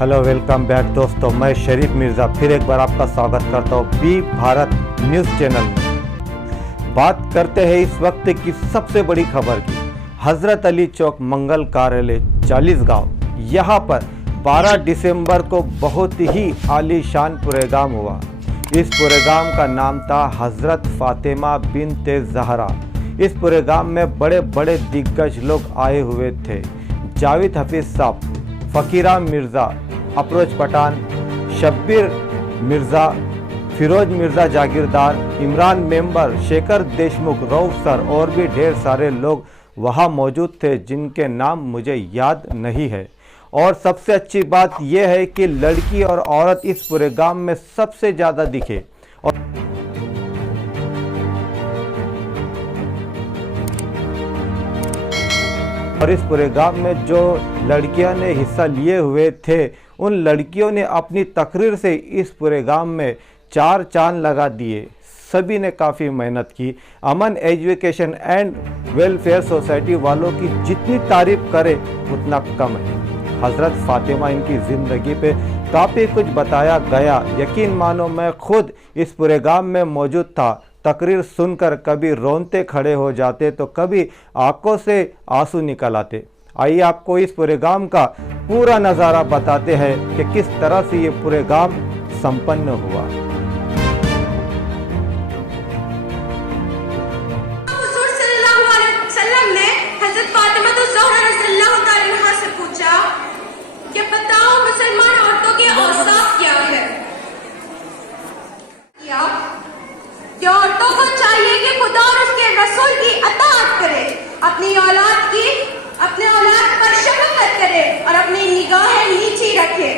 Hello welcome back दोस्तों, मैं शरीफ मिर्ज़ा फिर एक बार आपका स्वागत करता हूँ बी भारत न्यूज़ चैनल में। बात करते हैं इस वक्त की सबसे बड़ी खबर की। हज़रत अली चौक मंगल कार्यालय 40 गाँव, यहाँ पर 12 दिसंबर को बहुत ही आलीशान प्रोग्राम हुआ। इस प्रोग्राम का नाम था हज़रत फ़ातिमा बिन्ते ज़हरा। इस प्रोग्राम में बड़े बड़े दिग्गज लोग आए हुए थे। जावेद हफीज़ साहब, फ़कीरा मिर्ज़ा, अफरोज पठान, शब्बीर मिर्ज़ा, फिरोज मिर्ज़ा जागीरदार, इमरान मेंबर, शेखर देशमुख, रऊफ सर और भी ढेर सारे लोग वहाँ मौजूद थे जिनके नाम मुझे याद नहीं है। और सबसे अच्छी बात यह है कि लड़की और औरत इस प्रोग्राम में सबसे ज़्यादा दिखे। और इस प्रोग्राम में जो लड़कियां ने हिस्सा लिए हुए थे, उन लड़कियों ने अपनी तकरीर से इस प्रोग्राम में 4 चांद लगा दिए। सभी ने काफ़ी मेहनत की। अमन एजुकेशन एंड वेलफेयर सोसाइटी वालों की जितनी तारीफ करे उतना कम है। हज़रत फ़ातिमा इनकी ज़िंदगी पे काफ़ी कुछ बताया गया। यकीन मानो मैं खुद इस प्रोग्राम में मौजूद था। तकरीर सुनकर कभी रोनते खड़े हो जाते तो कभी आंखों से आंसू निकल आते। आइए आपको इस प्रोग्राम का पूरा नज़ारा बताते हैं कि किस तरह से ये प्रोग्राम संपन्न हुआ। ने हज़रत फ़ातिमा से पूछा कि बताओ मुसलमान औरतों के औसाफ क्या है। कि औरतों को चाहिए कि खुदा और उसके रसूल की अताअत करे, अपनी औलाद पर शफकत करे और अपनी निगाहें नीची रखे,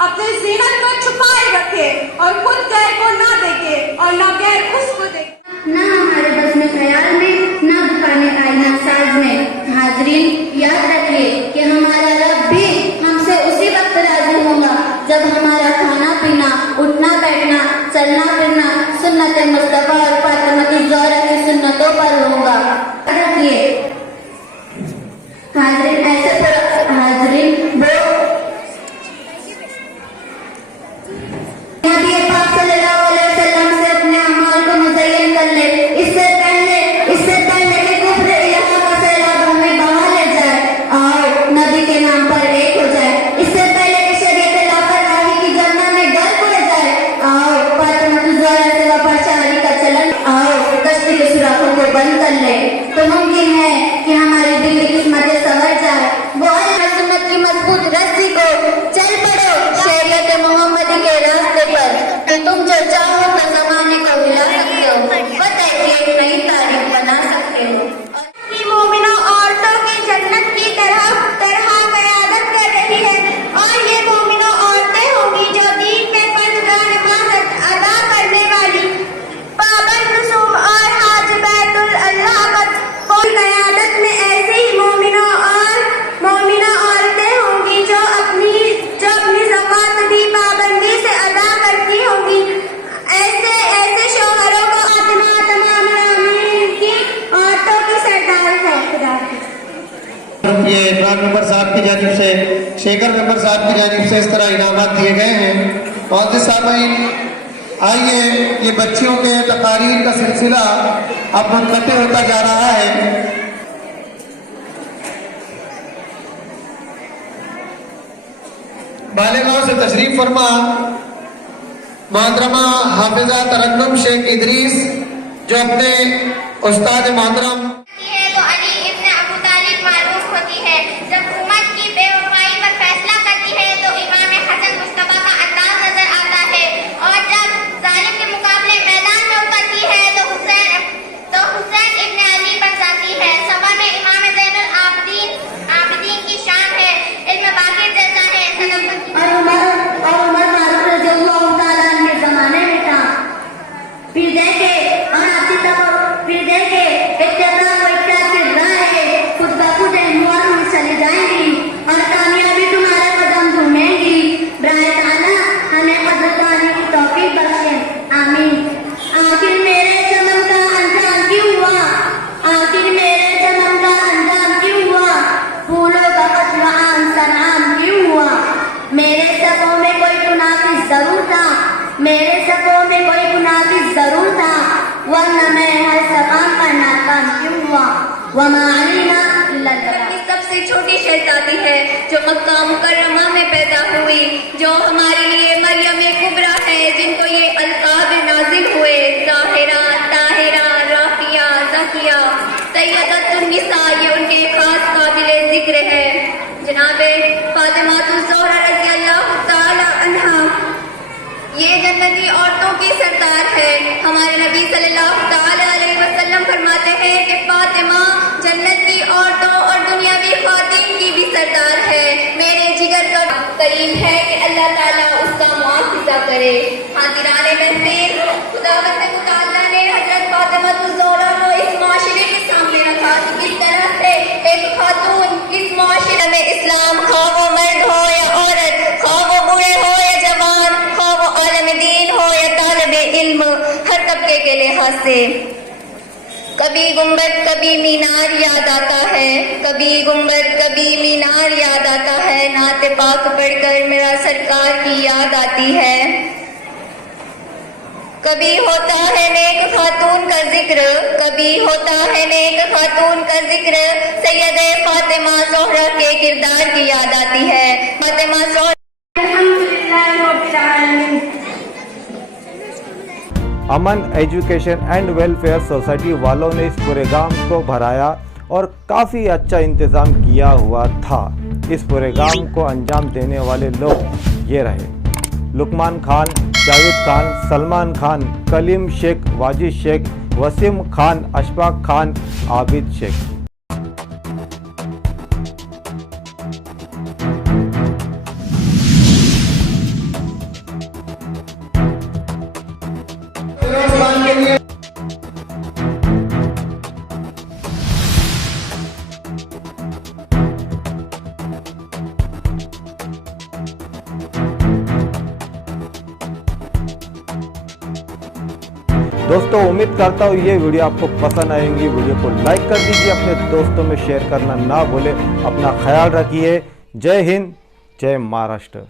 अपने ज़ीनत को छुपाए रखे और खुद गैर को ना देखे और ना गैर उसको देखे। ना हमारे बस में ख्याल में, ना दुकाने आईना साज में। हाजरीन याद रखिए कि हमारा रब भी हमसे उसी वक्त राजी होगा जब हमारा खाना पीना, उठना बैठना, चलना फिरना सुन्नत मुस्तफा और फातिमा ज़हरा की सुन्नतों पर होगा। रखिए हाजरीन, ऐसे हाजरीन वो नबी पाक सल्लल्लाहु अलैहि वसल्लम से अपने अमाल को मुज़य्यन कर ले। इससे पहले कि कुफ्र इलाहा का सैलाब हमें बहा ले जाए और नबी के नाम पर एक हो जाए। इससे पहले कि शरीयत लापरवाही की जन्नत में गर्क हो जाए और फातिमा ज़हरा से वफाचारी का चलन और कश्ती के सुराखों को बंद कर ले, तो मुमकिन है कि हमारी दिल की किस्मतें संवर जाए। वो अल्लाह सुन्नत की मजबूत रस्सी को चल पड़ो शरीयत मोहम्मदी के रास्ते पर, कि तुम जो चाहो तो ज़माने को हिला सकते हो, फतह की एक नई तारीख बना सकते हो। मोमिना औरतों की जन्नत की तरह क़यादत कर रही है और ये मोमिना औरतें होंगी जो दीन में पंजगाह नमाज अदा करने वाली, पाबंद रसूम और हाजिबातुल अल्लाह को क़यादत में ऐसे ही मोमिना औरतें होंगी जो अपनी ज़कात भी पाबंदी से अदा करती होंगी। ऐसे शौहरों को फातिमा तमाम की औरतों की सरदार है। ये इमरान मेंबर साहब की जानिब से, शेखर मेंबर साहब की जानिब से इस तरह इनामात दिए गए हैं। और सामीन, आइए ये बच्चियों के तकारीर का सिलसिला अब मुनक़ते होता जा रहा है। बालेगांव से तशरीफ फरमा मोहतरमा हाफिजा तरन्नुम शेख इदरीस, जो अपने उस्ताद मोहतरम फिर देखे वमा अलैना इल्ला अल बलाग। की सबसे छोटी शहजादी है जो मक्का मुकर्रमा में पैदा हुई, जो हमारे लिए मरियम कुबरा है, जिनको ये अलकाब नाजिल हुए, ताहिरा, ताहिरा, राफिया, ज़किया, सैयदतुन निसा, ये उनके खास काबिले जिक्र है। जनाबे फातिमा ज़ोहरा रज़ी अल्लाह ताला अन्हा ये जन्नती औरतों की सरदार है। हमारे नबी सल्लल्लाहु ताला अलैहि वसल्लम फरमाते हैं कि फातिमा जन्नत की औरतों और दुनियावी ख्वातीन की भी सरदार है। मेरे जिगर का करीम है कि अल्लाह ताला उसका मुआफ़िज़ा करे। हाज़िराने तहसील, खुदावंद मुताला ने हज़रत फातिमा ज़ोहरा को इस माशरे के सामने रखा कि किस तरह से एक खातून इस माशरे में इस्लाम, खा वो मर्द हो या औरत, खा वो बूढ़े हो या जवान, खा वो आलिम दीन हो या तालिबे इल्म, हर तबके के लिहाज से। कभी गुंबद कभी मीनार याद आता है, कभी गुंबद कभी मीनार याद आता है, नाते पाक पढ़कर मेरा सरकार की याद आती है। कभी होता है नेक खातून का जिक्र, कभी होता है नेक खातून का जिक्र, सैयद फातिमा ज़ोहरा के किरदार की याद आती है। फातिमा ज़ोहरा अमन एजुकेशन एंड वेलफेयर सोसाइटी वालों ने इस प्रोग्राम को भराया और काफ़ी अच्छा इंतज़ाम किया हुआ था। इस प्रोग्राम को अंजाम देने वाले लोग ये रहे: लुकमान खान, जावेद खान, सलमान खान, कलीम शेख, वाजिद शेख, वसीम खान, अशफाक खान, आबिद शेख। दोस्तों उम्मीद करता हूँ ये वीडियो आपको पसंद आएंगी। वीडियो को लाइक कर दीजिए, अपने दोस्तों में शेयर करना ना भूलें। अपना ख्याल रखिए। जय हिंद, जय महाराष्ट्र।